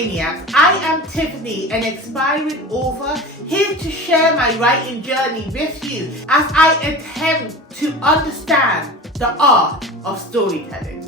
Maniacs. I am Tiffany, an aspiring author, here to share my writing journey with you as I attempt to understand the art of storytelling.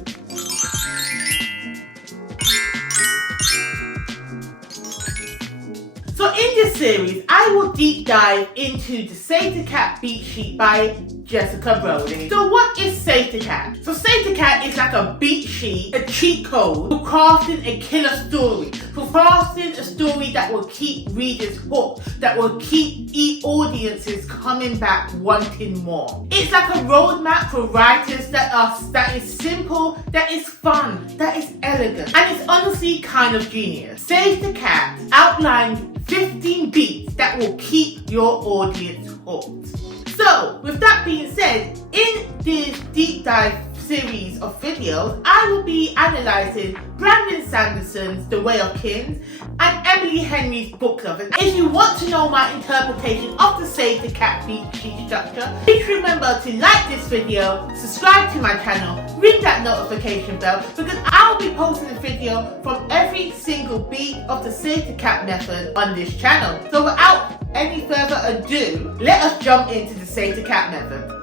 So in this series, I will deep dive into the Save the Cat beat sheet by Jessica Rowling. So what is Save the Cat? So Save the Cat is like a beat sheet, a cheat code for crafting a killer story, for crafting a story that will keep readers hooked, that will keep audiences coming back wanting more. It's like a roadmap for writers that is simple, that is fun, that is elegant, and it's honestly kind of genius. Save the Cat outlines 15 beats that will keep your audience hooked. So, with that being said, in this deep dive series of videos, I will be analysing Brandon Sanderson's The Way of Kings and Emily Henry's Book Club. And if you want to know my interpretation of the Save the Cat beat sheet structure, please remember to like this video, subscribe to my channel, ring that notification bell, because I will be posting a video from every single beat of the Save the Cat method on this channel. So without any further ado, let us jump into the Save the Cat method.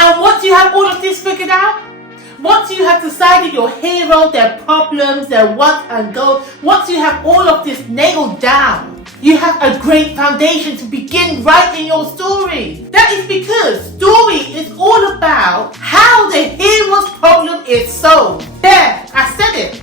And once you have all of this figured out, once you have decided your hero, their problems, their wants and goals, once you have all of this nailed down, you have a great foundation to begin writing your story. That is because story is all about how the hero's problem is solved. There, I said it.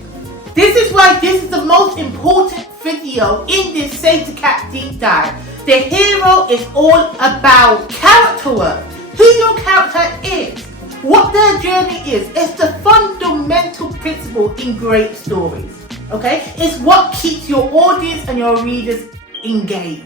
This is why this is the most important video in this Save the Cat deep dive. The hero is all about character work. Who your character is, what their journey is. It's the fundamental principle in great stories, okay? It's what keeps your audience and your readers engaged.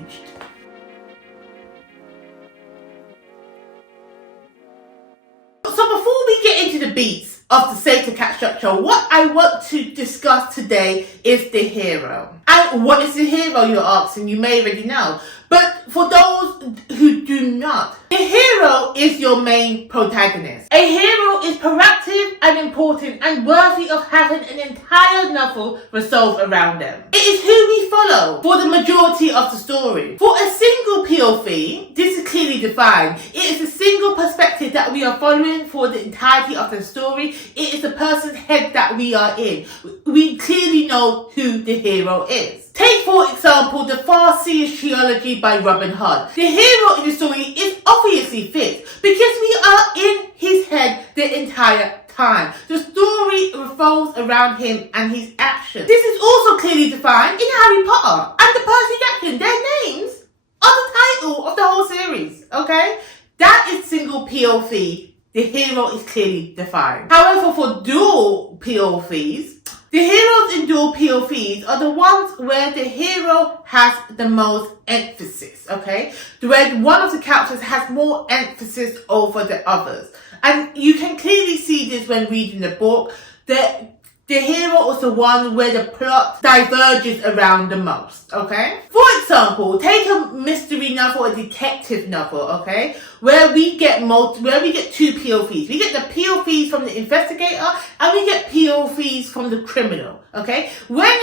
So before we get into the beats of the Save the Cat structure, what I want to discuss today is the hero. And what is the hero, you're asking? You may already know. But for those who do not, the hero is your main protagonist. A hero is proactive and important and worthy of having an entire novel resolved around them. It is who we follow for the majority of the story. For a single POV, this is clearly defined. It is a single perspective that we are following for the entirety of the story. It is the person's head that we are in. We clearly know who the hero is. Take, for example, the Farseer's trilogy by Robin Hood. The hero in the story is obviously fixed because we are in his head the entire time. The story revolves around him and his actions. This is also clearly defined in Harry Potter and the Percy Jackson. Their names are the title of the whole series, okay? That is single POV. The hero is clearly defined. However, for dual POVs, the heroes in dual POVs are the ones where the hero has the most emphasis, okay? Where one of the characters has more emphasis over the others. And you can clearly see this when reading the book. The hero is the one where the plot diverges around the most, okay? For example, take a mystery novel, a detective novel, okay? Where we get two POVs. We get the POVs from the investigator and we get POVs from the criminal, okay? When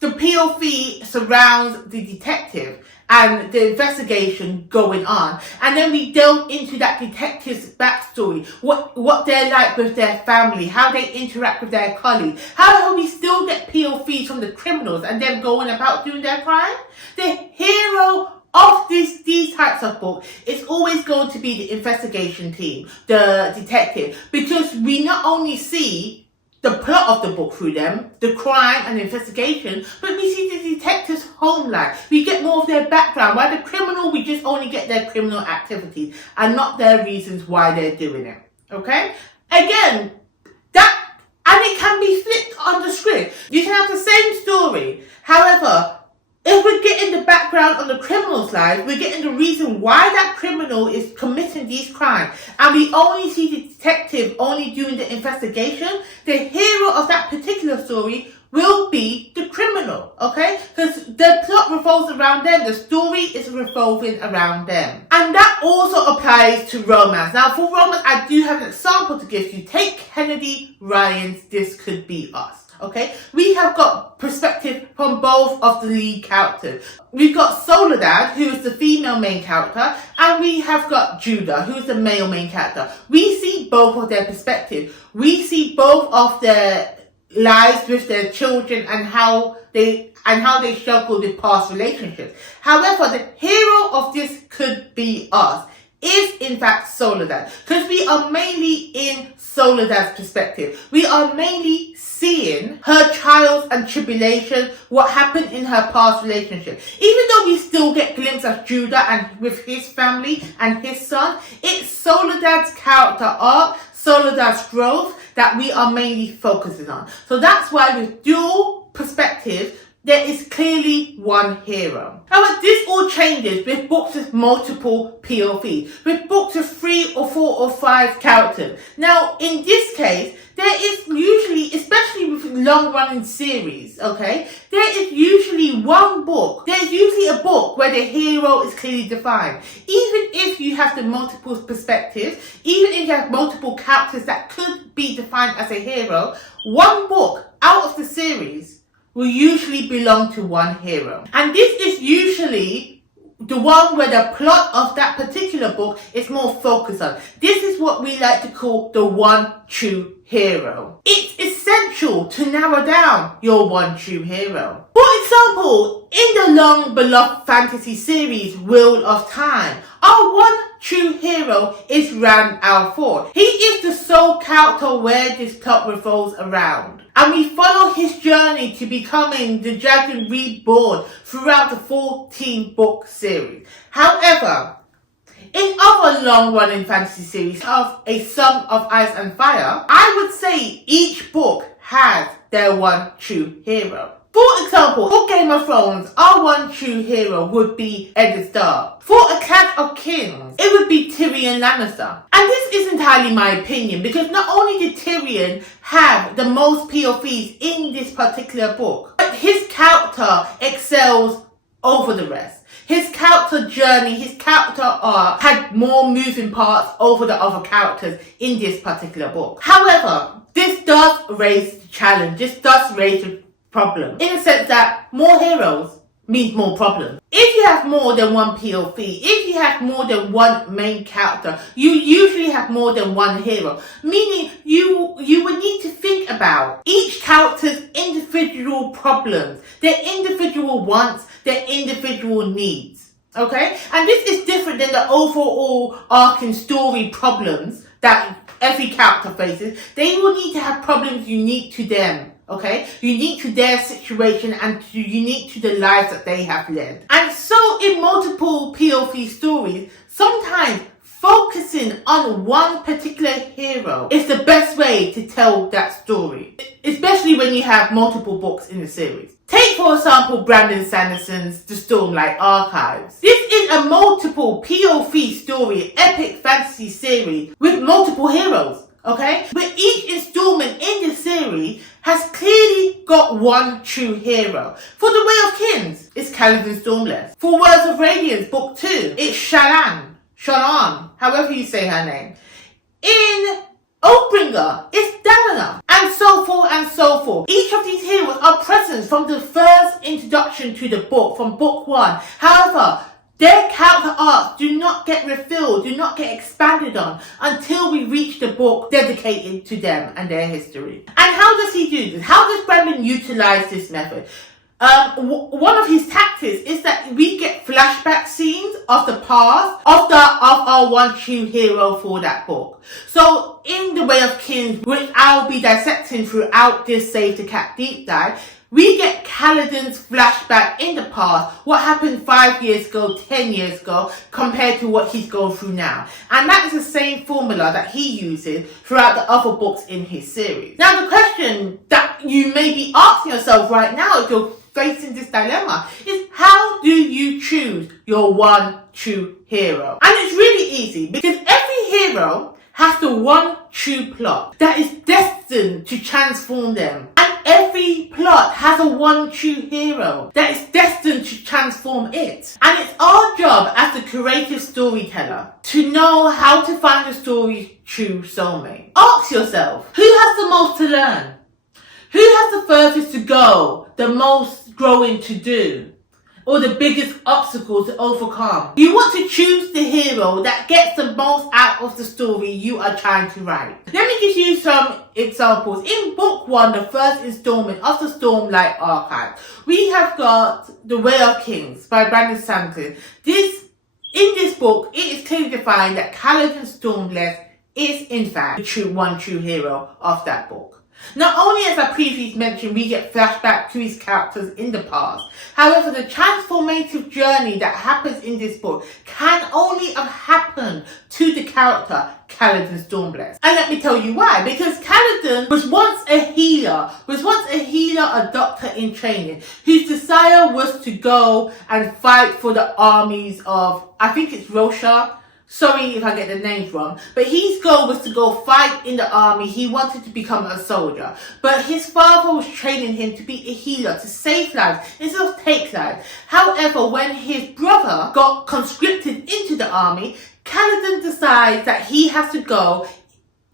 the POV surrounds the detective and the investigation going on, and then we delve into that detective's backstory, what they're like with their family, how they interact with their colleagues. However, we still get POVs from the criminals and them going about doing their crime. The hero of these types of books is always going to be the investigation team, the detective, because we not only see the plot of the book through them, the crime and investigation, but we see the detective's home life. We get more of their background. While the criminal, we just only get their criminal activities and not their reasons why they're doing it. Okay? Again, and it can be flipped on the script. You can have the same story. However, if we're getting the background on the criminal's life, we're getting the reason why that criminal is committing these crimes, and we only see the detective only doing the investigation, the hero of that particular story will be the criminal, okay? Because the plot revolves around them, the story is revolving around them. And that also applies to romance. Now, for romance, I do have an example to give you. Take Kennedy Ryan's This Could Be Us. Okay, we have got perspective from both of the lead characters. We've got Soledad, who is the female main character, and we have got Judah, who is the male main character. We see both of their perspective. We see both of their lives with their children and how they struggle with past relationships. However, the hero of This Could Be Us is in fact Soledad, because we are mainly in Soledad's perspective. We are mainly seeing her trials and tribulations, what happened in her past relationship. Even though we still get glimpses of Judah and with his family and his son, it's Soledad's character arc, Soledad's growth that we are mainly focusing on. So that's why with dual perspective, there is clearly one hero. However, this all changes with books with multiple POVs, with books with 3 or 4 or 5 characters. Now, in this case, there is usually, especially with long-running series, okay, there is usually one book. There's usually a book where the hero is clearly defined. Even if you have the multiple perspectives, even if you have multiple characters that could be defined as a hero, one book out of the series will usually belong to one hero. And this is usually the one where the plot of that particular book is more focused on. This is what we like to call the one true hero. It's essential to narrow down your one true hero. For example, in the long beloved fantasy series Wheel of Time, our one true hero is Ram Al Ford. He is the sole character where this plot revolves around. And we follow his journey to becoming the Dragon Reborn throughout the 14-book series. However, in other long-running fantasy series of A Song of Ice and Fire, I would say each book has their one true hero. For example, for Game of Thrones, our one true hero would be Eddard Stark. For A Clash of Kings, it would be Tyrion Lannister. And this is entirely my opinion, because not only did Tyrion have the most POVs in this particular book, but his character excels over the rest. His character journey, his character arc had more moving parts over the other characters in this particular book. However, this does raise the challenge. This does raise the problem, in the sense that more heroes means more problems. If you have more than one POV, if you have more than one main character, you usually have more than one hero, meaning you would need to think about each character's individual problems, their individual wants, their individual needs. Okay? And this is different than the overall arc and story problems that every character faces. They will need to have problems unique to them. Okay, unique to their situation and unique to the lives that they have led. And so in multiple POV stories, sometimes focusing on one particular hero is the best way to tell that story, especially when you have multiple books in the series. Take, for example, Brandon Sanderson's The Stormlight Archives. This is a multiple POV story, epic fantasy series with multiple heroes. Okay? But each installment in the series has clearly got one true hero. For The Way of Kings, it's Kaladin Stormless. For Words of Radiance, Book 2, it's Shallan, however you say her name. In Oathbringer, it's Dalinar, and so forth and so forth. Each of these heroes are present from the first introduction to the book, from book 1. However, their character arcs do not get refilled, do not get expanded on until we reach the book dedicated to them and their history. And how does he do this? How does Brandon utilize this method? One of his tactics is that we get flashback scenes of the past of our one true hero for that book. So in The Way of Kings, which I'll be dissecting throughout this Save the Cat deep dive, we get Kaladin's flashback in the past, what happened 5 years ago, 10 years ago, compared to what he's going through now. And that is the same formula that he uses throughout the other books in his series. Now, the question that you may be asking yourself right now, if you're facing this dilemma, is how do you choose your one true hero? And it's really easy, because every hero has the one true plot that is destined to transform them. And every plot has a one true hero that is destined to transform it. And it's our job as the creative storyteller to know how to find the story's true soulmate. Ask yourself, who has the most to learn? Who has the furthest to go, the most growing to do, or the biggest obstacle to overcome? You want to choose the hero that gets the most out of the story you are trying to write. Let me give you some examples. In book 1, the first installment of the Stormlight Archive, we have got The Way of Kings by Brandon Sanderson. In this book, it is clearly defined that Kaladin Stormless is in fact the one true hero of that book. Not only, as I previously mentioned, we get flashback to his characters in the past. However, the transformative journey that happens in this book can only have happened to the character Kaladin Stormblessed. And let me tell you why. Because Kaladin was once a healer, a doctor in training, whose desire was to go and fight for the armies of, I think it's Rosha. Sorry if I get the names wrong, but his goal was to go fight in the army. He wanted to become a soldier, but his father was training him to be a healer, to save lives instead of take lives. However, when his brother got conscripted into the army, Kaladin decides that he has to go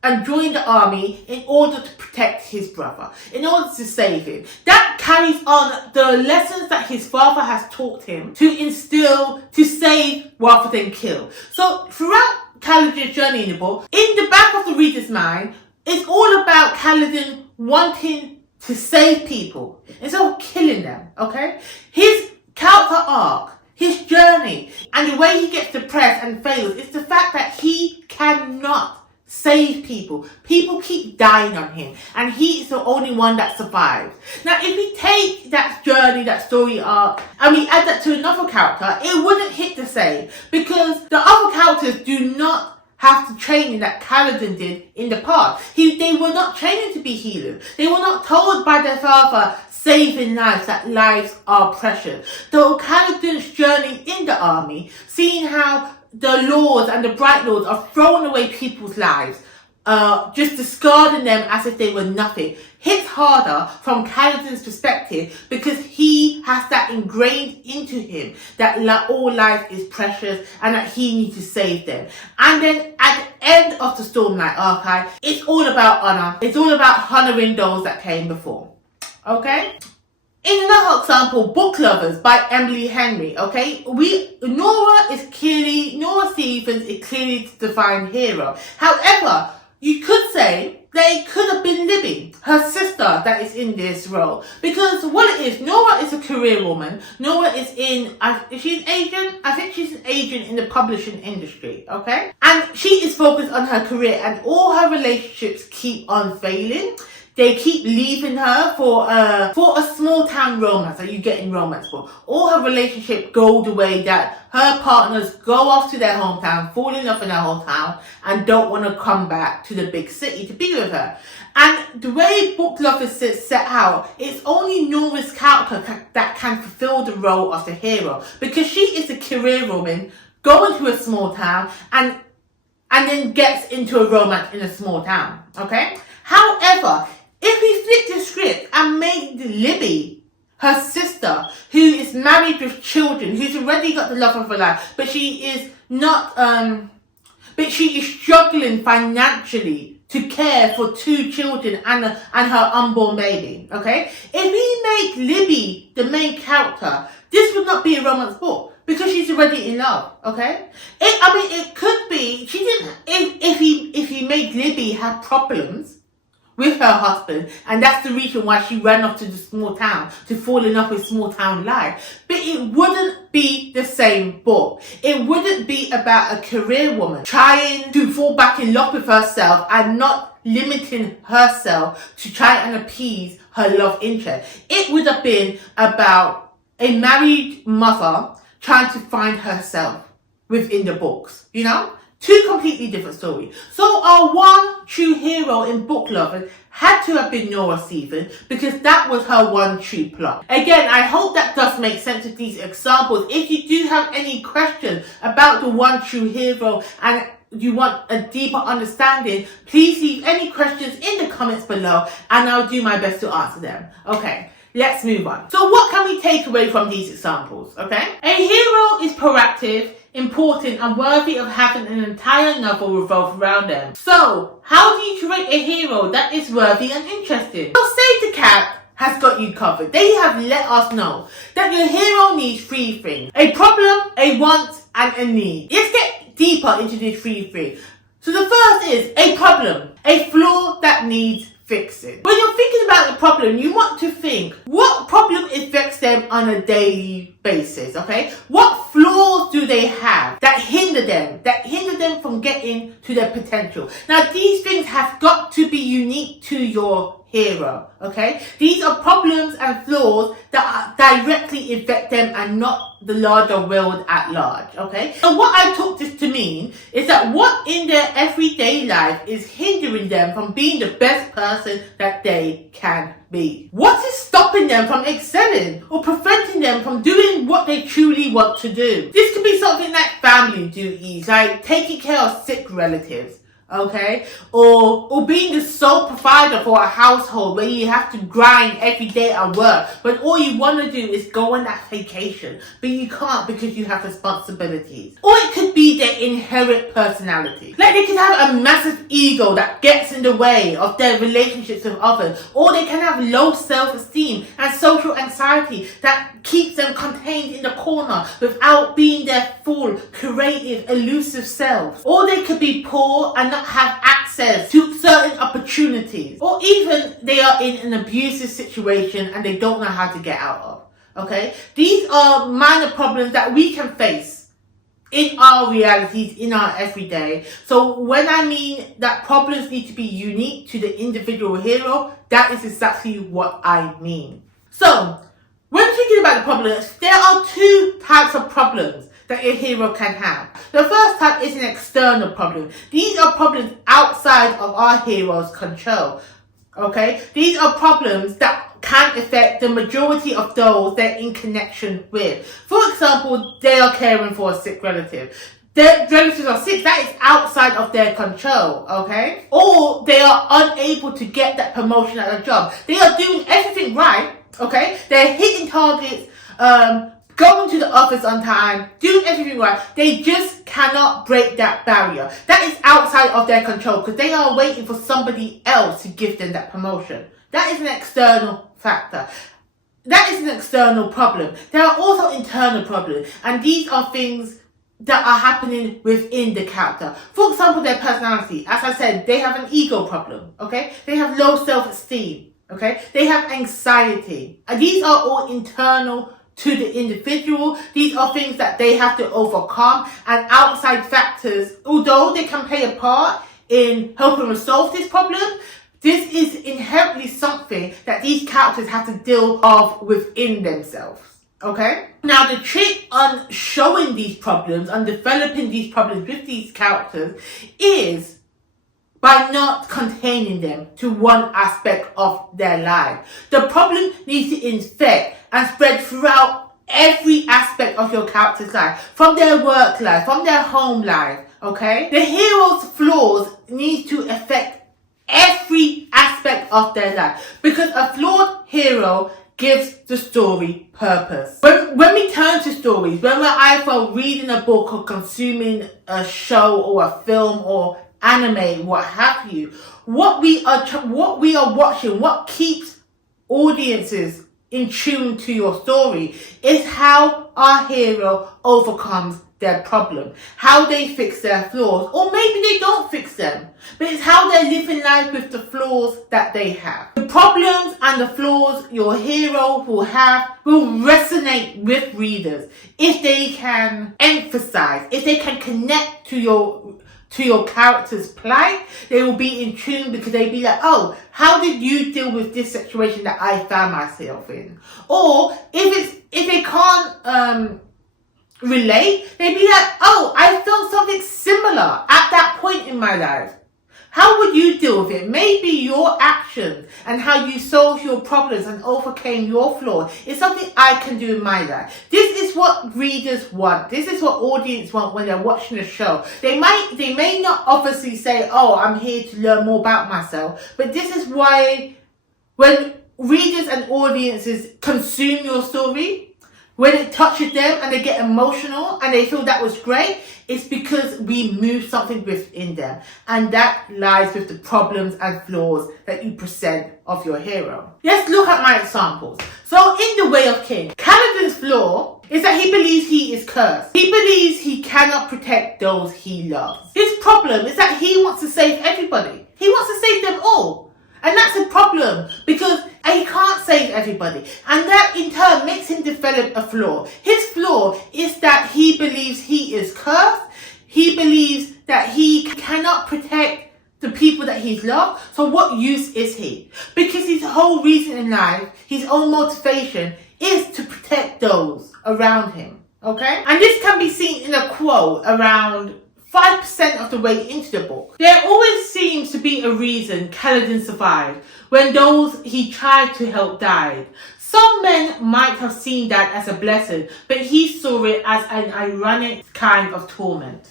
and join the army in order to protect his brother, in order to save him. That carries on the lessons that his father has taught him to instill, to save rather than kill. So throughout Kaladin's journey in the book, in the back of the reader's mind, it's all about Kaladin wanting to save people instead of killing them, okay? His character arc, his journey, and the way he gets depressed and fails is the fact that he cannot save people. People keep dying on him, and he is the only one that survives. Now, if we take that journey, that story arc, and we add that to another character, it wouldn't hit the same, because the other characters do not have the training that Kaladin did in the past. They were not trained to be healers. They were not told by their father, saving lives, that lives are precious. Though Kaladin's journey in the army, seeing how the Lords and the Bright Lords are throwing away people's lives, just discarding them as if they were nothing, hits harder from Kaladin's perspective, because he has that ingrained into him that all life is precious and that he needs to save them. And then at the end of the Stormlight Archive, it's all about honor. It's all about honoring those that came before. Okay? In another example, Book Lovers by Emily Henry, okay? Nora Stevens is clearly the defined hero. However, you could say they could have been Libby, her sister that is in this role. Because what it is, Nora is a career woman. Nora is is she an agent? I think she's an agent in the publishing industry, okay? And she is focused on her career, and all her relationships keep on failing. They keep leaving her for a small town romance that you get in romance books. All her relationships go the way that her partners go off to their hometown, fall in love in their hometown, and don't want to come back to the big city to be with her. And the way Book Lovers is set out, it's only Nora's character that can fulfill the role of the hero, because she is a career woman going to a small town and then gets into a romance in a small town. Okay? However, if we flip the script and made Libby her sister, who is married with children, who's already got the love of her life, but she is not, but she is struggling financially to care for 2 children and her unborn baby, okay? If we make Libby the main character, this would not be a romance book, because she's already in love, okay? It could be, she didn't, if he made Libby have problems with her husband, and that's the reason why she ran off to the small town, to fall in love with small town life. But it wouldn't be the same book. It wouldn't be about a career woman trying to fall back in love with herself and not limiting herself to try and appease her love interest. It would have been about a married mother trying to find herself within the books, you know? 2 completely different stories. So our one true hero in Book Lovers had to have been Nora Stevens, because that was her one true plot. Again, I hope that does make sense with these examples. If you do have any questions about the one true hero and you want a deeper understanding, please leave any questions in the comments below and I'll do my best to answer them. Okay, let's move on. So what can we take away from these examples? Okay, a hero is proactive, important and worthy of having an entire novel revolve around them. So how do you create a hero that is worthy and interesting? So Say the Cat has got you covered. They have let us know that your hero needs three things: a problem, a want and a need. Let's get deeper into these three things. So the first is a problem, a flaw that needs fixing. When you're thinking about the problem, you want to think, what problem affects them on a daily basis, okay? What flaws do they have that hinder them from getting to their potential? Now, these things have got to be unique to your hero, okay? These are problems and flaws that directly affect them and not the larger world at large, okay? So what I took this to mean is that what in their everyday life is hindering them from being the best person that they can be? What is stopping them from excelling or preventing them from doing what they truly want to do? This could be something like family duties, like taking care of sick relatives, okay, or being the sole provider for a household where you have to grind every day at work, but all you want to do is go on that vacation, but you can't because you have responsibilities. Or it could be their inherent personality, like they could have a massive ego that gets in the way of their relationships with others, or they can have low self-esteem and social anxiety that keeps them contained in the corner without being their full, creative, elusive selves. Or they could be poor and not have access to certain opportunities, or even they are in an abusive situation and they don't know how to get out of. Okay, these are minor problems that we can face in our realities, in our everyday. So when I mean that problems need to be unique to the individual hero, that is exactly what I mean. So when thinking about the problems, there are two types of problems that a hero can have. The first type is an external problem. These are problems outside of our hero's control. Okay? These are problems that can affect the majority of those they're in connection with. For example, they are caring for a sick relative. Their relatives are sick, that is outside of their control, okay? Or they are unable to get that promotion at a job. They are doing everything right, okay? They're hitting targets, going to the office on time, doing everything right. They just cannot break that barrier. That is outside of their control because they are waiting for somebody else to give them that promotion. That is an external factor. That is an external problem. There are also internal problems, and these are things that are happening within the character. For example, their personality. As I said, they have an ego problem, okay? They have low self-esteem, okay? They have anxiety. And these are all internal to the individual. These are things that they have to overcome, and outside factors, although they can play a part in helping resolve this problem, this is inherently something that these characters have to deal with within themselves. Okay? Now, the trick on showing these problems, on developing these problems with these characters, is by not containing them to one aspect of their life. The problem needs to infect and spread throughout every aspect of your character's life, from their work life, from their home life, okay? The hero's flaws need to affect every aspect of their life, because a flawed hero gives the story purpose. When we turn to stories, when we're either reading a book or consuming a show or a film or anime, what have you, what we are watching, what keeps audiences in tune to your story is how our hero overcomes their problem, how they fix their flaws, or maybe they don't fix them, but it's how they're living life with the flaws that they have. The problems and the flaws your hero will have will resonate with readers if they can emphasize, if they can connect to your character's plight. They will be in tune because they'll be like, oh, how did you deal with this situation that I found myself in? Or if they can't relate, they'd be like, oh, I felt something similar at that point in my life. How would you deal with it? Maybe your actions and how you solved your problems and overcame your flaw is something I can do in my life. This is what readers want. This is what audience want when they're watching a show. They may not obviously say, oh, I'm here to learn more about myself, but this is why when readers and audiences consume your story, when it touches them and they get emotional and they feel that was great, it's because we move something within them. And that lies with the problems and flaws that you present of your hero. Let's look at my examples. So in The Way of King, Kaladin's flaw is that he believes he is cursed. He believes he cannot protect those he loves. His problem is that he wants to save everybody. He wants to save them all. And that's a problem because he can't save everybody. And that in turn makes him develop a flaw. His flaw is that he believes he is cursed. He believes that he cannot protect the people that he's loved. So what use is he? Because his whole reason in life, his own motivation is to protect those around him. Okay? And this can be seen in a quote around 5% of the way into the book. There always seems to be a reason Kaladin survived when those he tried to help died. Some men might have seen that as a blessing, but he saw it as an ironic kind of torment.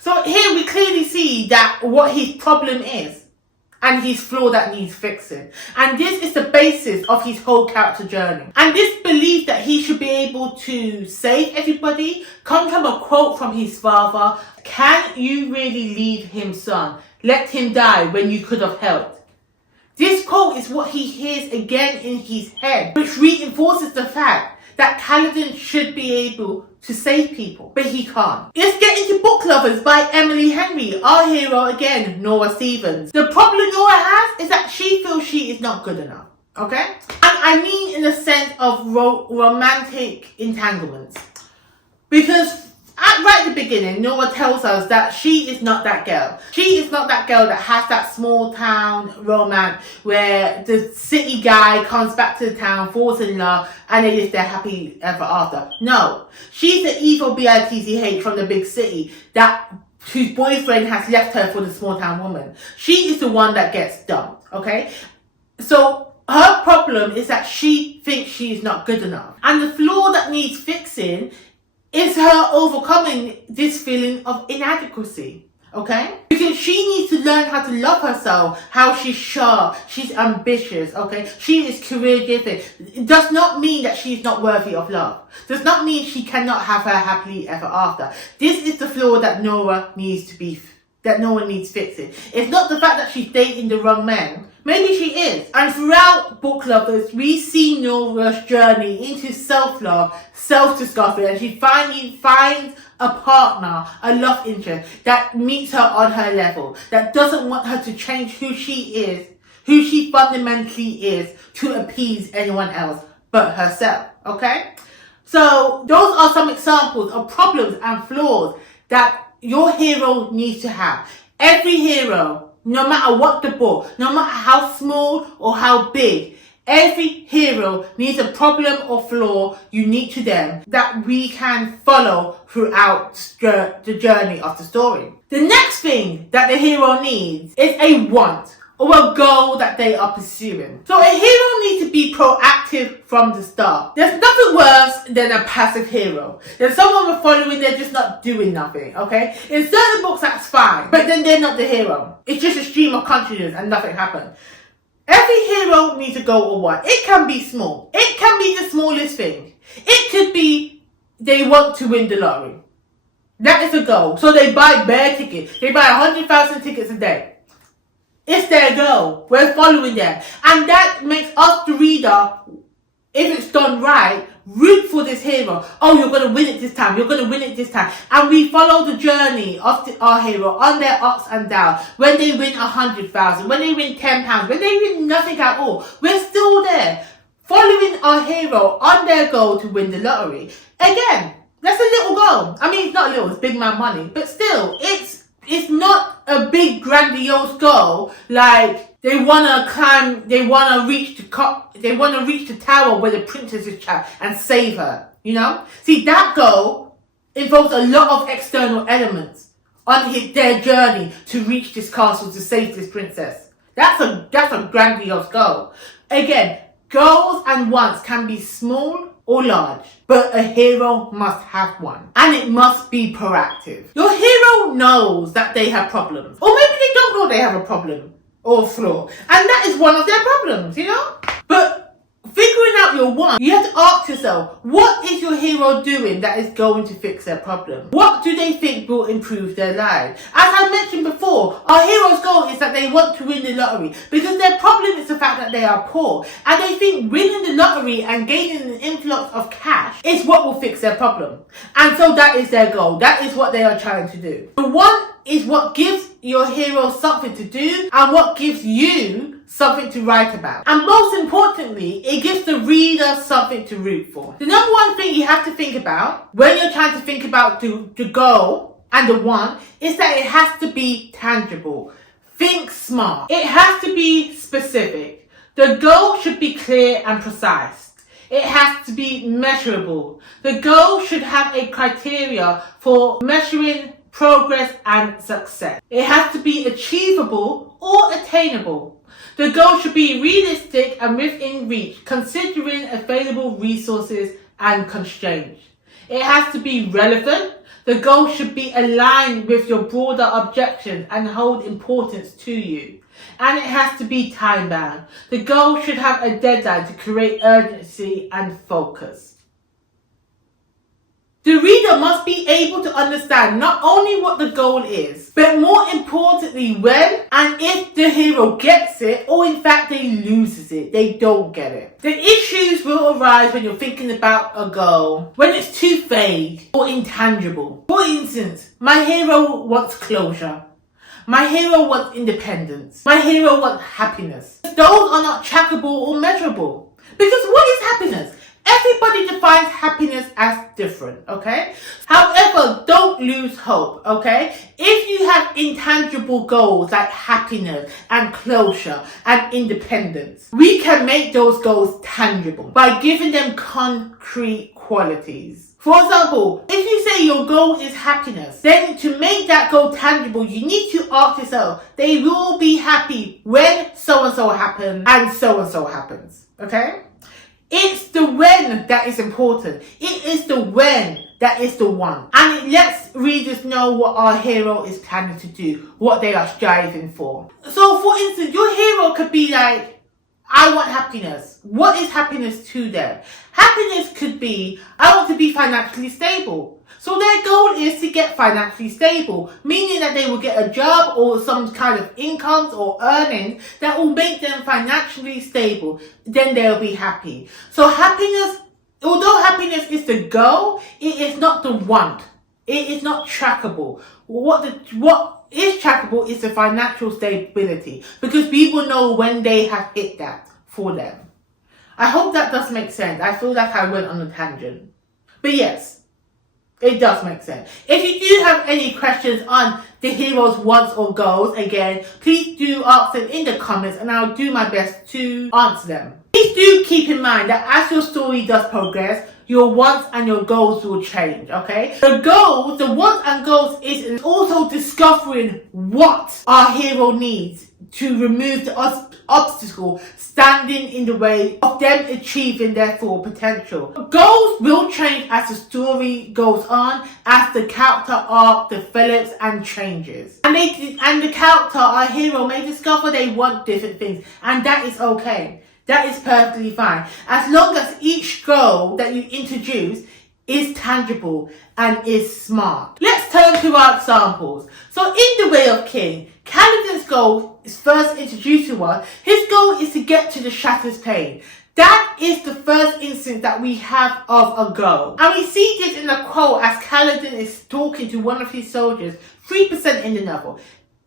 So here we clearly see that what his problem is and his flaw that needs fixing. And this is the basis of his whole character journey. And this belief that he should be able to save everybody comes from a quote from his father: "Can you really leave him, son? Let him die when you could have helped." This quote is what he hears again in his head, which reinforces the fact that Kaladin should be able to save people, but he can't. Let's get into Book Lovers by Emily Henry, our hero again, Nora Stevens. The problem Nora has is that she feels she is not good enough, okay? And I mean in the sense of romantic entanglements. Because right at the beginning, Nora tells us that she is not that girl. She is not that girl that has that small town romance where the city guy comes back to the town, falls in love, and they live their happy ever after. No. She's the evil bitch from the big city whose boyfriend has left her for the small town woman. She is the one that gets dumped, okay? So her problem is that she thinks she is not good enough. And the flaw that needs fixing is her overcoming this feeling of inadequacy, okay? Because she needs to learn how to love herself, how she's sharp, she's ambitious, okay? She is career driven. It does not mean that she's not worthy of love. Does not mean she cannot have her happily ever after. This is the flaw that Nora needs fixing. It's not the fact that she's dating the wrong men. Maybe she is. And throughout Book Lovers, we see Nora's journey into self-love, self-discovery, and she finally finds a partner, a love interest that meets her on her level, that doesn't want her to change who she is, who she fundamentally is, to appease anyone else but herself, okay? So those are some examples of problems and flaws that your hero needs to have. Every hero, no matter what the book, no matter how small or how big, every hero needs a problem or flaw unique to them that we can follow throughout the journey of the story. The next thing that the hero needs is a want or a goal that they are pursuing. So a hero needs to be proactive from the start. There's nothing worse than a passive hero. There's someone we're following, they're just not doing nothing, okay? In certain books that's fine, but then they're not the hero. It's just a stream of consciousness and nothing happened. Every hero needs a goal or want. It can be small. It can be the smallest thing. It could be they want to win the lottery. That is a goal. So they buy bare tickets. They buy 100,000 tickets a day. It's their goal. We're following them. And that makes us, the reader, if it's done right, root for this hero. Oh, you're going to win it this time. You're going to win it this time. And we follow the journey of our hero on their ups and downs. When they win 100,000, when they win £10, when they win nothing at all, we're still there, following our hero on their goal to win the lottery. Again, that's a little goal. I mean, it's not little, it's big man money. But still, it's not a big grandiose goal like they want to reach the tower where the princess is trapped and save her, you know? See, that goal involves a lot of external elements. on their journey to reach this castle to save this princess. That's a grandiose goal. Again, goals and wants can be small or large, but a hero must have one. And it must be proactive. Your hero knows that they have problems. Or maybe they don't know they have a problem or a flaw. And that is one of their problems, you know? But figuring out your want, you have to ask yourself, what is your hero doing that is going to fix their problem? What do they think will improve their lives? As I mentioned before, our hero's goal is that they want to win the lottery because their problem is the fact that they are poor and they think winning the lottery and gaining an influx of cash is what will fix their problem. And so that is their goal. That is what they are trying to do. The want is what gives your hero something to do and what gives you something to write about. And most importantly, it gives the reader something to root for. The number one thing you have to think about when you're trying to think about the goal and the want is that it has to be tangible. Think smart. It has to be specific. The goal should be clear and precise. It has to be measurable. The goal should have a criteria for measuring progress and success. It has to be achievable or attainable. The goal should be realistic and within reach, considering available resources and constraints. It has to be relevant. The goal should be aligned with your broader objectives and hold importance to you. And it has to be time-bound. The goal should have a deadline to create urgency and focus. The reader must be able to understand not only what the goal is, but more importantly when and if the hero gets it or in fact they loses it, they don't get it. The issues will arise when you're thinking about a goal, when it's too vague or intangible. For instance, my hero wants closure. My hero wants independence. My hero wants happiness. Those are not trackable or measurable. Because what is happiness? Everybody defines happiness as different, okay? However, don't lose hope, okay? If you have intangible goals like happiness and closure and independence, we can make those goals tangible by giving them concrete qualities. For example, if you say your goal is happiness, then to make that goal tangible, you need to ask yourself, they will be happy when so-and-so happens and so-and-so happens, okay? It's the when that is important. It is the when that is the one. And it lets readers know what our hero is planning to do, what they are striving for. So for instance, your hero could be like, I want happiness. What is happiness to them? Happiness could be, I want to be financially stable. So their goal is to get financially stable, meaning that they will get a job or some kind of incomes or earnings that will make them financially stable. Then they'll be happy. So happiness, although happiness is the goal, it is not the want. It is not trackable. What is trackable is the financial stability because people know when they have hit that for them. I hope that does make sense. I feel like I went on a tangent. But yes. It does make sense. If you do have any questions on the hero's wants or goals, again, please do ask them in the comments and I'll do my best to answer them. Please do keep in mind that as your story does progress, your wants and your goals will change, okay? The wants and goals is also discovering what our hero needs to remove the obstacle standing in the way of them achieving their full potential. Goals will change as the story goes on, as the character arc develops and changes. And the character, our hero, may discover they want different things, and that is okay. That is perfectly fine. As long as each goal that you introduce is tangible and is smart. Let's turn to our examples. So in The Way of King, Kaladin's goal is first introduced to us. His goal is to get to the Shattered Pane. That is the first instance that we have of a goal. And we see this in a quote as Kaladin is talking to one of his soldiers, 3% in the novel.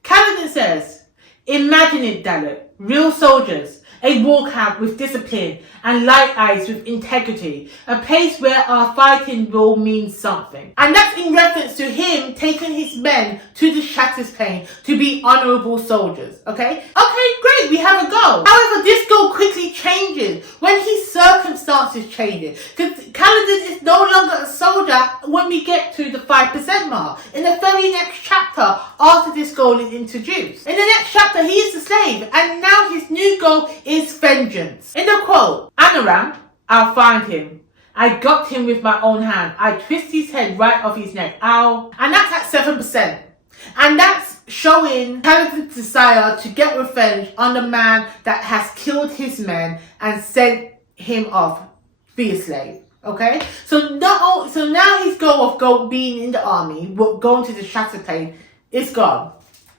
Kaladin says, "Imagine it, Dalek, real soldiers. A war camp with discipline and light eyes with integrity. A place where our fighting will mean something." And that's in reference to him taking his men to the Shattered Pane to be honourable soldiers. Okay, great, we have a goal. go. However, this goal quickly changes when his circumstances change. Because Kaladin is no longer a soldier when we get to the 5% mark. In the very next chapter, after this goal is introduced. In the next chapter, he is a slave, and now his new goal is vengeance. In the quote, Anaram, I'll find him. I got him with my own hand. I twist his head right off his neck. Ow. And that's at 7%. And that's showing Kaladin's desire to get revenge on the man that has killed his men and sent him off to be a slave. Okay? So now his goal of being in the army, going to the shatter plane, is gone.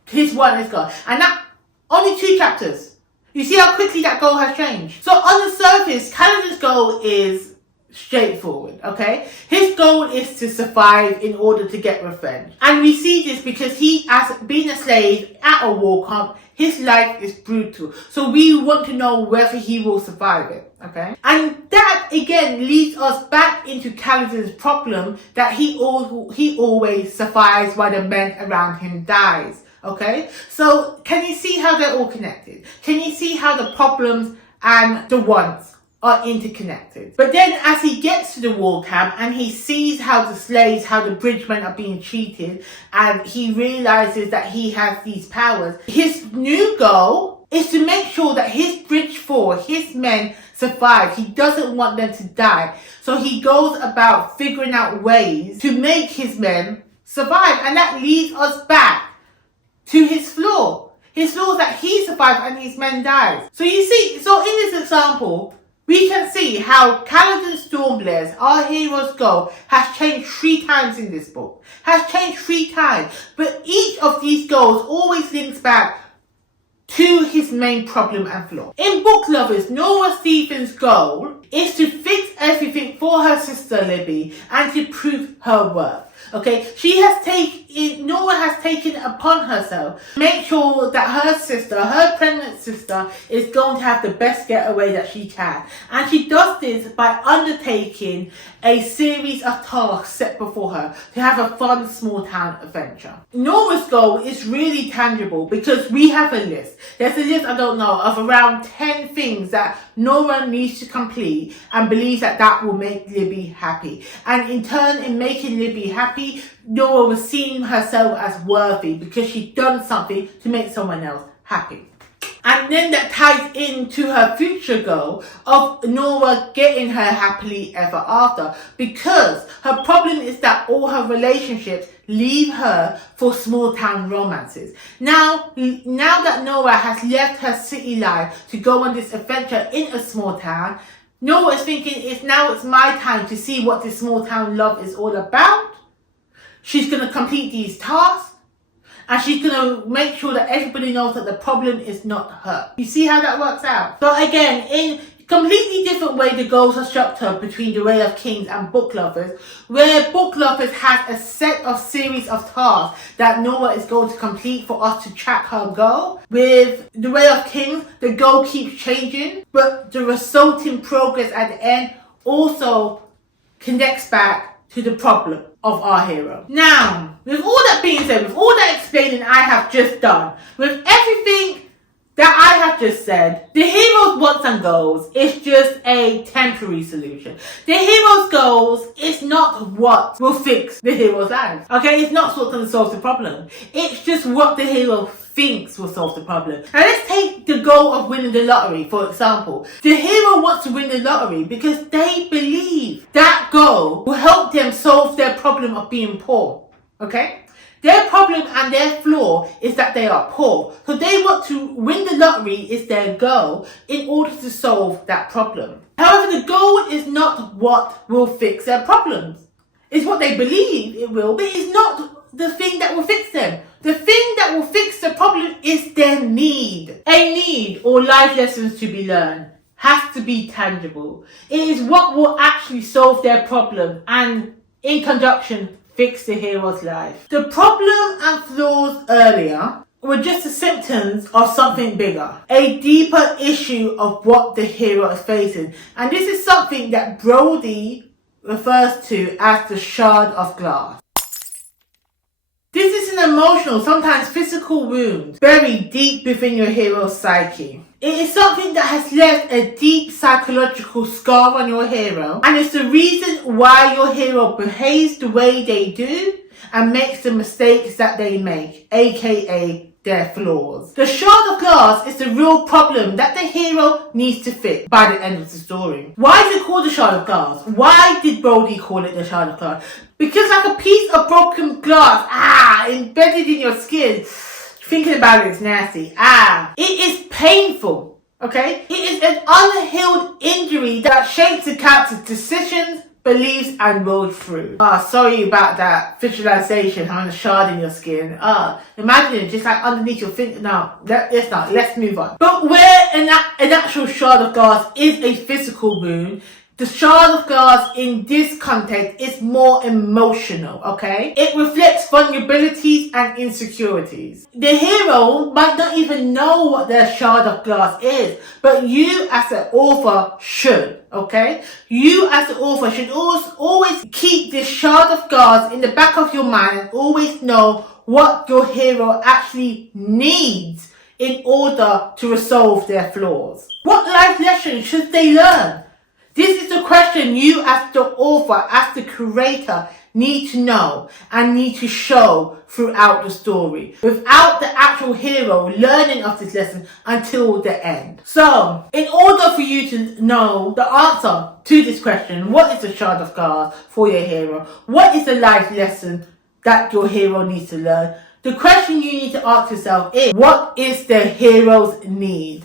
His one is gone. And that only 2 chapters. You see how quickly that goal has changed. So on the surface, Kaladin's goal is straightforward, okay? His goal is to survive in order to get revenge. And we see this because he, as being a slave at a war camp, his life is brutal. So we want to know whether he will survive it, okay? And that, again, leads us back into Kaladin's problem that he always survives while the men around him dies, okay? So can you see how they're all connected? Can you see how the problems and the wants are interconnected? But then as he gets to the war camp and he sees how the slaves, how the bridgemen are being treated, and he realizes that he has these powers, his new goal is to make sure that his bridge force, his men survive. He doesn't want them to die. So he goes about figuring out ways to make his men survive. And that leads us back to his flaw. His flaw is that he survived and his men died. So you see, so in this example, we can see how Kaladin Stormblaze, our hero's goal, has changed 3 times in this book. Has changed 3 times. But each of these goals always links back to his main problem and flaw. In Book Lovers, Nora Stevens' goal is to fix everything for her sister Libby and to prove her worth. Okay, Nora has taken it upon herself to make sure that her sister, her pregnant sister, is going to have the best getaway that she can. And she does this by undertaking a series of tasks set before her to have a fun small town adventure. Nora's goal is really tangible because we have a list. There's a list, I don't know, of around 10 things that Nora needs to complete and believes that that will make Libby happy. And in turn, in making Libby happy, Nora was seeing herself as worthy because she'd done something to make someone else happy. And then that ties into her future goal of Nora getting her happily ever after, because her problem is that all her relationships leave her for small town romances. Now that Nora has left her city life to go on this adventure in a small town, Nora is thinking it's my time to see what this small town love is all about. She's going to complete these tasks. And she's going to make sure that everybody knows that the problem is not her. You see how that works out? So again, in completely different way the goals are structured between The Way of Kings and Book Lovers, where Book Lovers has a set of series of tasks that Nora is going to complete for us to track her goal. With The Way of Kings, the goal keeps changing, but the resulting progress at the end also connects back to the problem of our hero. Now, with all that being said, with all that explaining I have just done, with everything that I have just said, the hero's wants and goals is just a temporary solution. The hero's goals is not what will fix the hero's life. Okay, it's not what's going to solve the problem. It's just what the hero thinks will solve the problem. Now let's take the goal of winning the lottery, for example. The hero wants to win the lottery because they believe that goal will help them solve their problem of being poor. Okay? Their problem and their flaw is that they are poor. So they want to win the lottery is their goal in order to solve that problem. However, the goal is not what will fix their problems. It's what they believe it will, but it's not the thing that will fix them. The thing that will fix the problem is their need. A need or life lessons to be learned has to be tangible. It is what will actually solve their problem and, in conjunction, fix the hero's life. The problem and flaws earlier were just the symptoms of something bigger, a deeper issue of what the hero is facing. And this is something that Brody refers to as the shard of glass. This is an emotional, sometimes physical wound buried deep within your hero's psyche. It is something that has left a deep psychological scar on your hero, and it's the reason why your hero behaves the way they do and makes the mistakes that they make, aka their flaws. The shard of glass is the real problem that the hero needs to fix by the end of the story. Why is it called the shard of glass? Why did Brody call it the shard of glass? Because like a piece of broken glass, embedded in your skin. Thinking about it is nasty. It is painful, okay? It is an unhealed injury that shapes the character's decisions, beliefs, and road through. Sorry about that visualization, having a shard in your skin. Imagine it just like underneath your finger. No, let's move on. But where an actual shard of glass is a physical wound, the shard of glass in this context is more emotional, okay? It reflects vulnerabilities and insecurities. The hero might not even know what their shard of glass is, but you as an author should, okay? You as an author should always keep this shard of glass in the back of your mind and always know what your hero actually needs in order to resolve their flaws. What life lessons should they learn? This is the question you as the author, as the creator, need to know and need to show throughout the story without the actual hero learning of this lesson until the end. So, in order for you to know the answer to this question, what is the shard of glass for your hero? What is the life lesson that your hero needs to learn? The question you need to ask yourself is, what is the hero's need?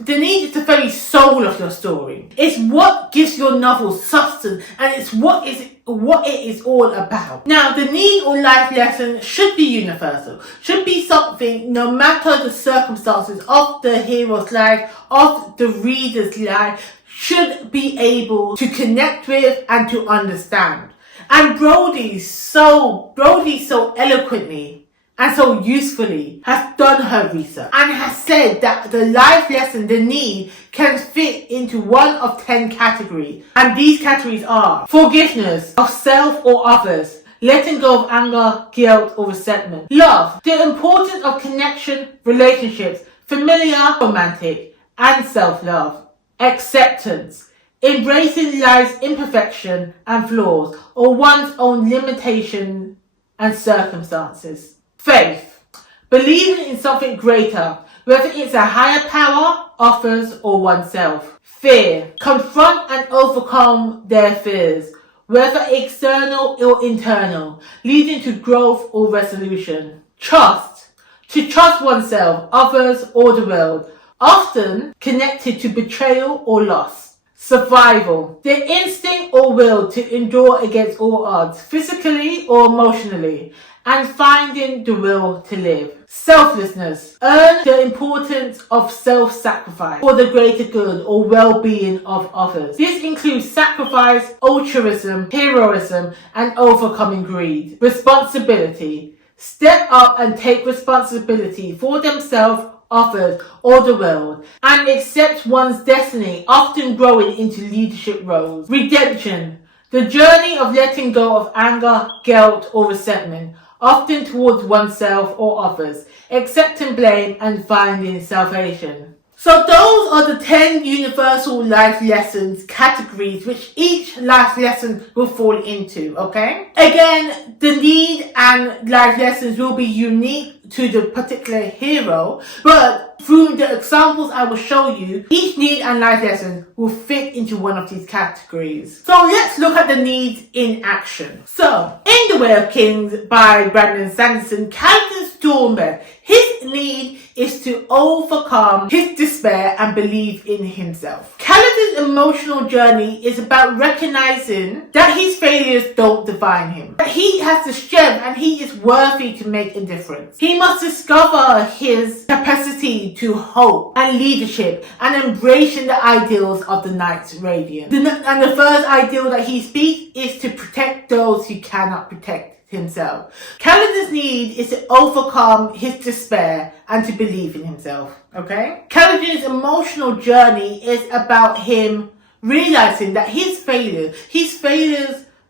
The need is the very soul of your story. It's what gives your novel substance, and it's what it is all about. Now, the need or life lesson should be universal, should be something no matter the circumstances of the hero's life, of the reader's life, should be able to connect with and to understand. And Brody so eloquently and so usefully has done her research and has said that the life lesson, the need, can fit into one of 10 categories. And these categories are forgiveness of self or others, letting go of anger, guilt, or resentment. Love, the importance of connection, relationships, familiar, romantic, and self-love. Acceptance, embracing life's imperfection and flaws, or one's own limitations and circumstances. Faith, believing in something greater, whether it's a higher power, others, or oneself. Fear, confront and overcome their fears, whether external or internal, leading to growth or resolution. Trust, to trust oneself, others, or the world, often connected to betrayal or loss. Survival, the instinct or will to endure against all odds, physically or emotionally, and finding the will to live. Selflessness, earn the importance of self-sacrifice for the greater good or well-being of others. This includes sacrifice, altruism, heroism, and overcoming greed. Responsibility, step up and take responsibility for themselves, others, or the world, and accept one's destiny, often growing into leadership roles. Redemption, the journey of letting go of anger, guilt, or resentment, often towards oneself or others, accepting blame and finding salvation. So those are the 10 universal life lessons categories which each life lesson will fall into, okay? Again, the need and life lessons will be unique to the particular hero, but through the examples I will show you, each need and life lesson will fit into one of these categories. So let's look at the needs in action. So, in The Way of Kings by Brandon Sanderson, Captain Stormbed, his need is to overcome his despair and believe in himself. Kaladin's emotional journey is about recognizing that his failures don't define him. That he has the strength and he is worthy to make a difference. He must discover his capacity to hope and leadership and embracing the ideals of the Knights Radiant. And the first ideal that he speaks is to protect those who cannot protect himself. Kaladin's need is to overcome his despair and to believe in himself. Okay? Kaladin's emotional journey is about him realizing that his failures,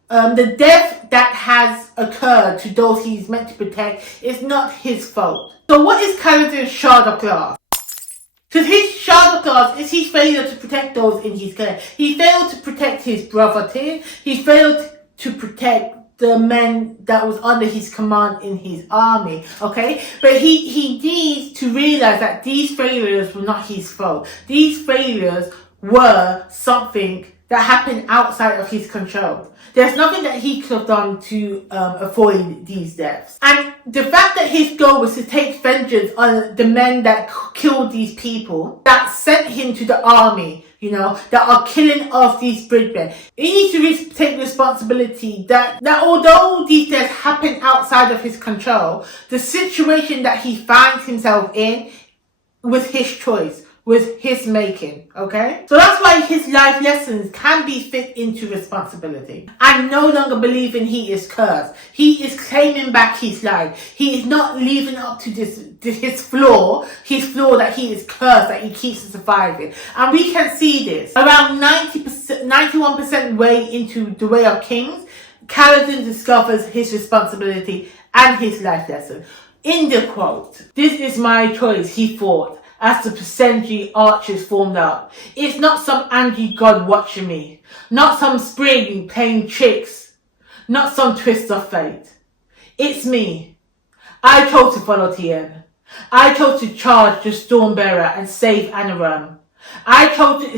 the death that has occurred to those he's meant to protect is not his fault. So what is Kaladin's shard of glass? Because his shard of glass is his failure to protect those in his care. He failed to protect his brother Tim. He failed to protect the men that was under his command in his army, okay? But he needs to realize that these failures were not his fault. These failures were something that happened outside of his control. There's nothing that he could have done to avoid these deaths. And the fact that his goal was to take vengeance on the men that killed these people, that sent him to the army, that are killing off these bridgemen. He needs to take responsibility that although these deaths happen outside of his control, the situation that he finds himself in was his choice, with his making, okay? So that's why his life lessons can be fit into responsibility. And no longer believing he is cursed. He is claiming back his life. He is not living up to his flaw that he is cursed, that he keeps surviving. And we can see this. Around 91% way into The Way of Kings, Kaladin discovers his responsibility and his life lesson. In the quote, "This is my choice," he thought, as the Pasenji archers formed up. "It's not some angry god watching me. Not some spring playing tricks. Not some twist of fate. It's me. I chose to follow Tien. I chose to charge the Stormbearer and save Anaram. I chose to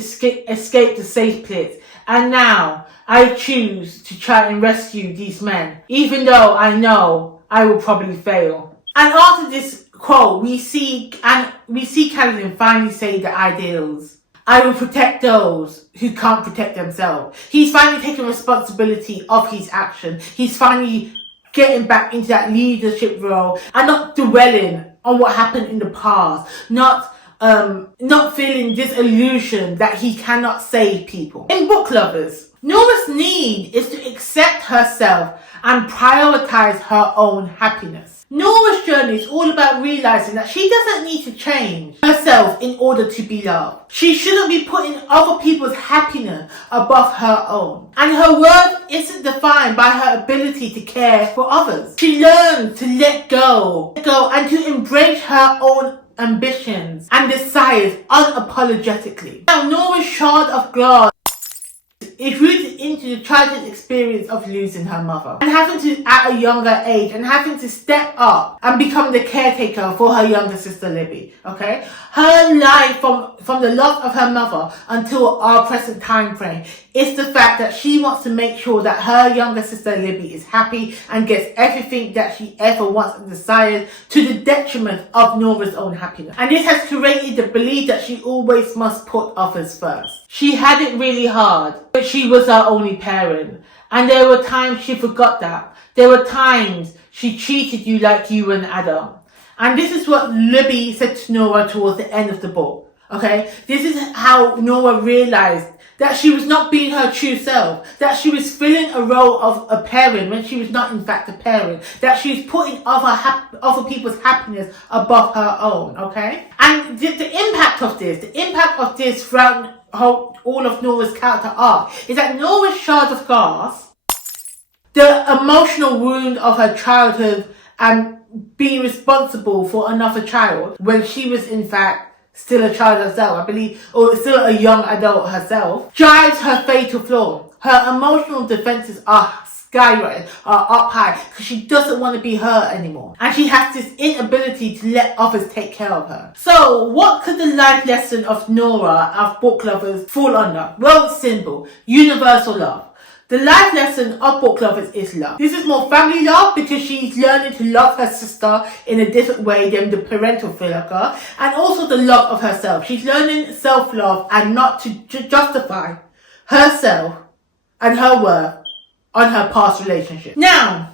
escape the safe pit. And now I choose to try and rescue these men, even though I know I will probably fail." And after this quote, we see Kaladin finally say the ideals. "I will protect those who can't protect themselves." He's finally taking responsibility of his action. He's finally getting back into that leadership role and not dwelling on what happened in the past. Not feeling this illusion that he cannot save people. In Book Lovers, Nora's need is to accept herself and prioritize her own happiness. Nora's journey is all about realizing that she doesn't need to change herself in order to be loved. She shouldn't be putting other people's happiness above her own. And her worth isn't defined by her ability to care for others. She learns to let go and to embrace her own ambitions and desires unapologetically. Now, Nora's shard of glass is rooted into the tragic experience of losing her mother and having to, at a younger age, and having to step up and become the caretaker for her younger sister Libby, okay? Her life from the loss of her mother until our present time frame is the fact that she wants to make sure that her younger sister Libby is happy and gets everything that she ever wants and desires, to the detriment of Nora's own happiness. And this has created the belief that she always must put others first. She had it really hard, but she was our only parent. And there were times she forgot that. There were times she treated you like you were an adult. And this is what Libby said to Nora towards the end of the book. Okay? This is how Nora realized that she was not being her true self, that she was filling a role of a parent when she was not in fact a parent, that she was putting other people's happiness above her own, okay? And the impact of this throughout all of Nora's character arc is that Nora's shard of glass, the emotional wound of her childhood and being responsible for another child when she was in fact still a child herself, I believe, or still a young adult herself, drives her fatal flaw. Her emotional defenses are skyrocketed, are up high, because she doesn't want to be her anymore. And she has this inability to let others take care of her. So, what could the life lesson of Nora, of Book Lovers, fall under? Well, it's simple. Universal love. The life lesson of Book Lovers is love. This is more family love because she's learning to love her sister in a different way than the parental figure, and also the love of herself. She's learning self-love and not to justify herself and her worth on her past relationship. Now,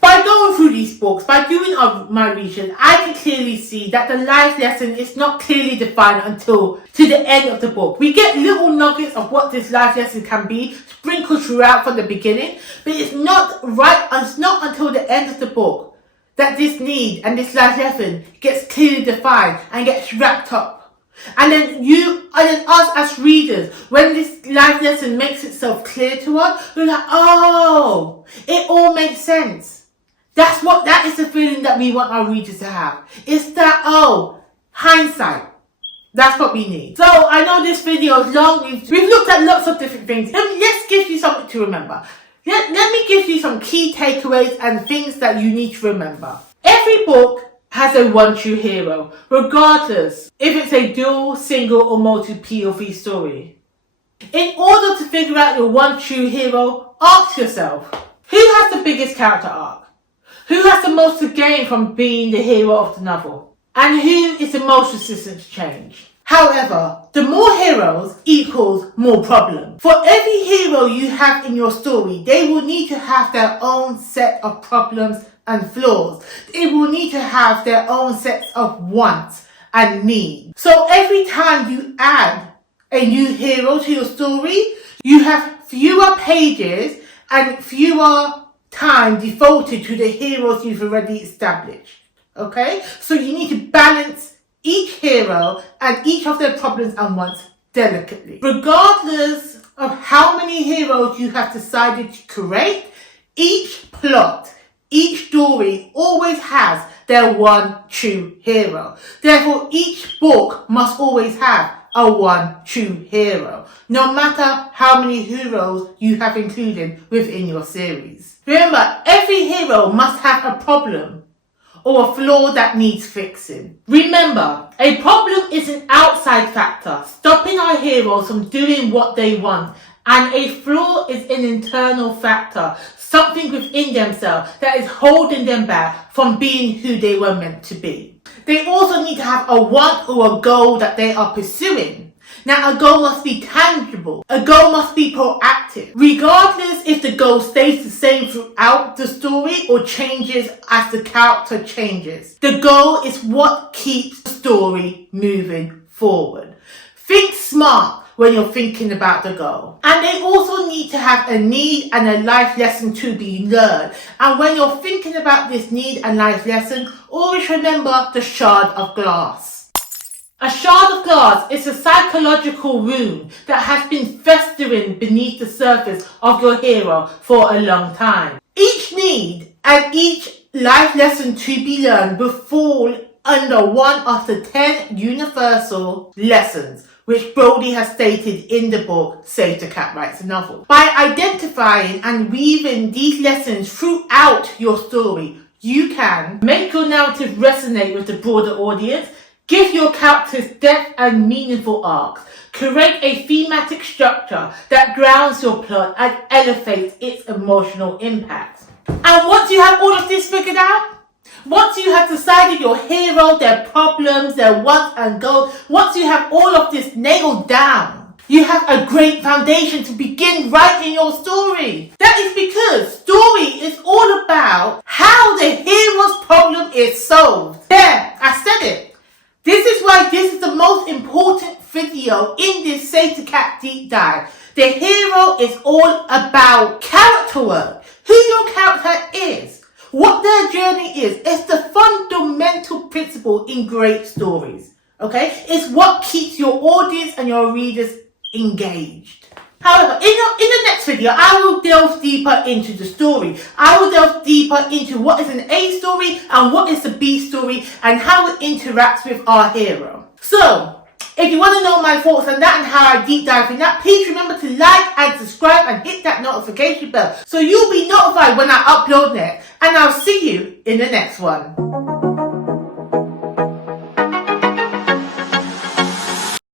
by going through these books, by doing my research, I can clearly see that the life lesson is not clearly defined until to the end of the book. We get little nuggets of what this life lesson can be, sprinkled throughout from the beginning, but it's not until the end of the book that this need and this life lesson gets clearly defined and gets wrapped up. And then us as readers, when this life lesson makes itself clear to us, we're like, oh, it all makes sense. That is the feeling that we want our readers to have. It's that, oh, hindsight. That's what we need. So I know this video is long. We've looked at lots of different things. Let's give you something to remember. Let me give you some key takeaways and things that you need to remember. Every book has a one true hero, regardless if it's a dual, single or multi-POV story. In order to figure out your one true hero, ask yourself, who has the biggest character arc? Who has the most to gain from being the hero of the novel? And who is the most resistant to change? However, the more heroes equals more problems. For every hero you have in your story, they will need to have their own set of problems and flaws. They will need to have their own sets of wants and needs. So every time you add a new hero to your story, you have fewer pages and fewer time devoted to the heroes you've already established. Okay? So you need to balance each hero and each of their problems and wants delicately. Regardless of how many heroes you have decided to create, each plot, each story always has their one true hero. Therefore, each book must always have a one true hero, no matter how many heroes you have included within your series. Remember, every hero must have a problem or a flaw that needs fixing. Remember, a problem is an outside factor, stopping our heroes from doing what they want, and a flaw is an internal factor, something within themselves that is holding them back from being who they were meant to be. They also need to have a want or a goal that they are pursuing. Now, a goal must be tangible. A goal must be proactive. Regardless if the goal stays the same throughout the story or changes as the character changes. The goal is what keeps the story moving forward. Think smart when you're thinking about the goal. And they also need to have a need and a life lesson to be learned. And when you're thinking about this need and life lesson, always remember the shard of glass. A shard of glass is a psychological wound that has been festering beneath the surface of your hero for a long time. Each need and each life lesson to be learned will fall under one of the 10 universal lessons which Brody has stated in the book Save the Cat Writes a Novel. By identifying and weaving these lessons throughout your story, you can make your narrative resonate with the broader audience, give your characters depth and meaningful arcs, create a thematic structure that grounds your plot and elevates its emotional impact. And once you have all of this figured out, once you have decided your hero, their problems, their wants and goals, once you have all of this nailed down, you have a great foundation to begin writing your story. That is because story is all about how the hero's problem is solved. There, I said it. This is why this is the most important video in this Save the Cat deep dive. The hero is all about character work. Who your character is. What their journey is. It's the fundamental principle in great stories. Okay? It's what keeps your audience and your readers engaged. However, in the next video, I will delve deeper into the story. I will delve deeper into what is an A story and what is the B story and how it interacts with our hero. So, if you want to know my thoughts on that and how I deep dive in that, please remember to like and subscribe and hit that notification bell so you'll be notified when I upload next. And I'll see you in the next one.